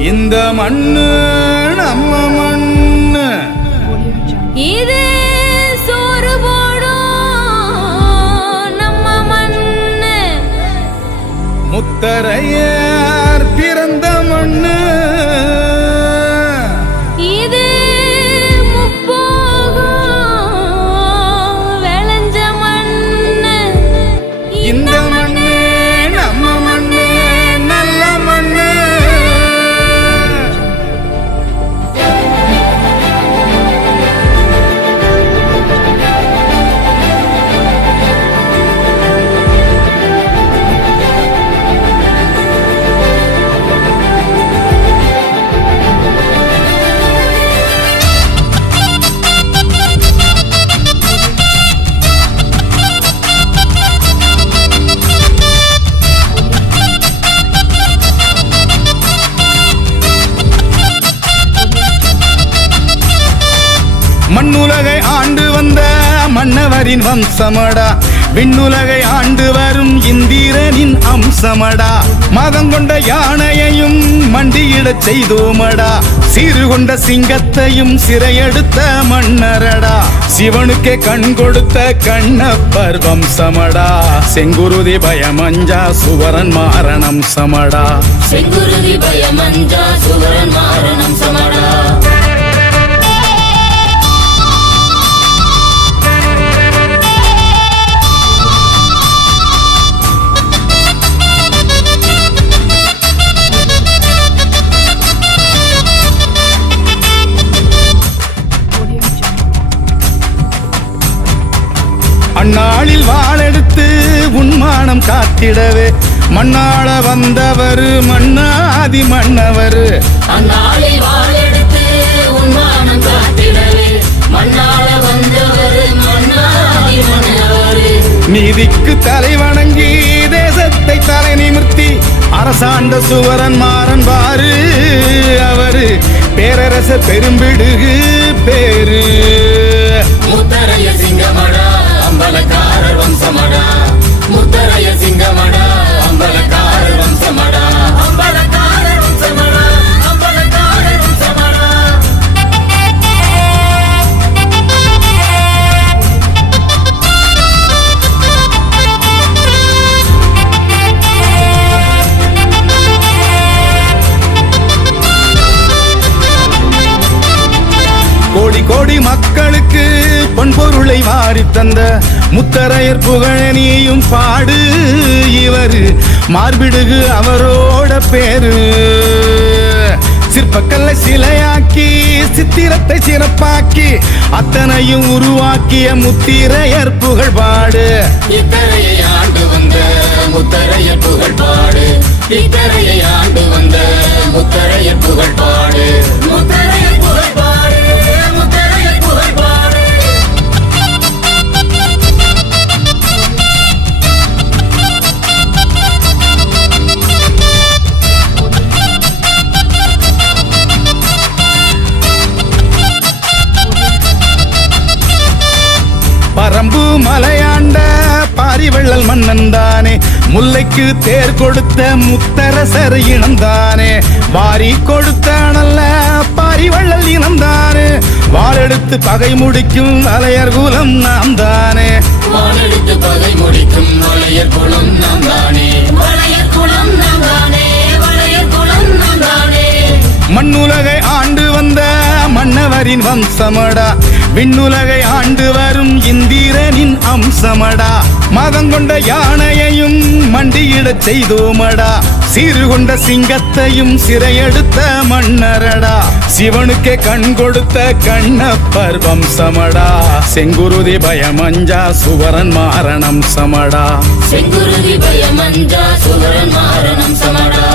இந்த மண்ணு நம்ம மண்ணு. இது சோறு போடும் நம்ம மண்ணு. முத்தரையர் மன்னவரின் வம்சமடா. விண்ணுலகை ஆண்டு வரும் இந்திரனின் அம்சமடா. மதம் கொண்ட யானையையும் மண்டியிடச் செய்தோமடா. சீறு கொண்ட சிங்கத்தையும் சிறையெடுத்த மன்னரடா. சிவனுக்கே கண் கொடுத்த கண்ணப்பர் வம்சமடா. செங்குருதி பயமஞ்சா சுவரன் மாரணம் சமடா. செங்குருதி பயமஞ்சா சுவரன் மாரணம் அந்நாளில் வாழெடுத்து உன்மானம் காத்திடவே. மண்ணாள வந்தவர் மன்னாதி மன்னவர். நீதிக்கு தலை வணங்கி தேசத்தை தலை நிமிர்த்தி அரசாண்ட சுவரன் மாறன் வாரு அவரு. பேரரசர் பெரும்பிடுகு பேரு. முத்தரைய சிங்கமடா அம்பலக்காரர் வாரி தந்த முத்தரையர் புகழனியும் பாடு. இவர் மார்பிடுகு அவரோட பேரு. சிற்பக்கல்ல சிலையாக்கி சித்திரத்தை சிறப்பாக்கி அத்தனையும் உருவாக்கிய முத்திரையர் புகழ் பாடு இத்தரையை ஆண்டு வந்த முத்தரையர் புகழ் பாடு இத்தரையை ஆண்டு வந்த முத்தரையர் புகழ் முல்லைக்கு தேர் கொடுத்த முத்தரசர் இனம்தானே வாரி கொடுத்த நல்ல பாரிவள்ளல் இனம்தானே வாளெடுத்து பகை முடிக்கும் அலையர் குலம் நாம் தானே வானெடுத்து பகை முடிக்கும் வளையர் குலம் நாம் தானே வளையர் குலம் நாம் தானே வளையர் குலம் நாம் தானே மண்ணுலகை ஆண்டு வந்த மன்னவரின் வம்சமடா. விண்ணுலகை ஆண்டு வரும் இந்திரனின் அம்சமடா. மதம் கொண்ட யானையையும் மண்டியிடச் செய்தோமடா. சீறு கொண்ட சிங்கத்தையும் சிறையெடுத்த மன்னரடா. சிவனுக்கே கண் கொடுத்த கண்ணப்பர் வம்சமடா செங்குருதி பயமஞ்சா சுவரன் மாரணம் சமடா. செங்குருதி பயமஞ்சா சுவரன் மாரணம் சமடா.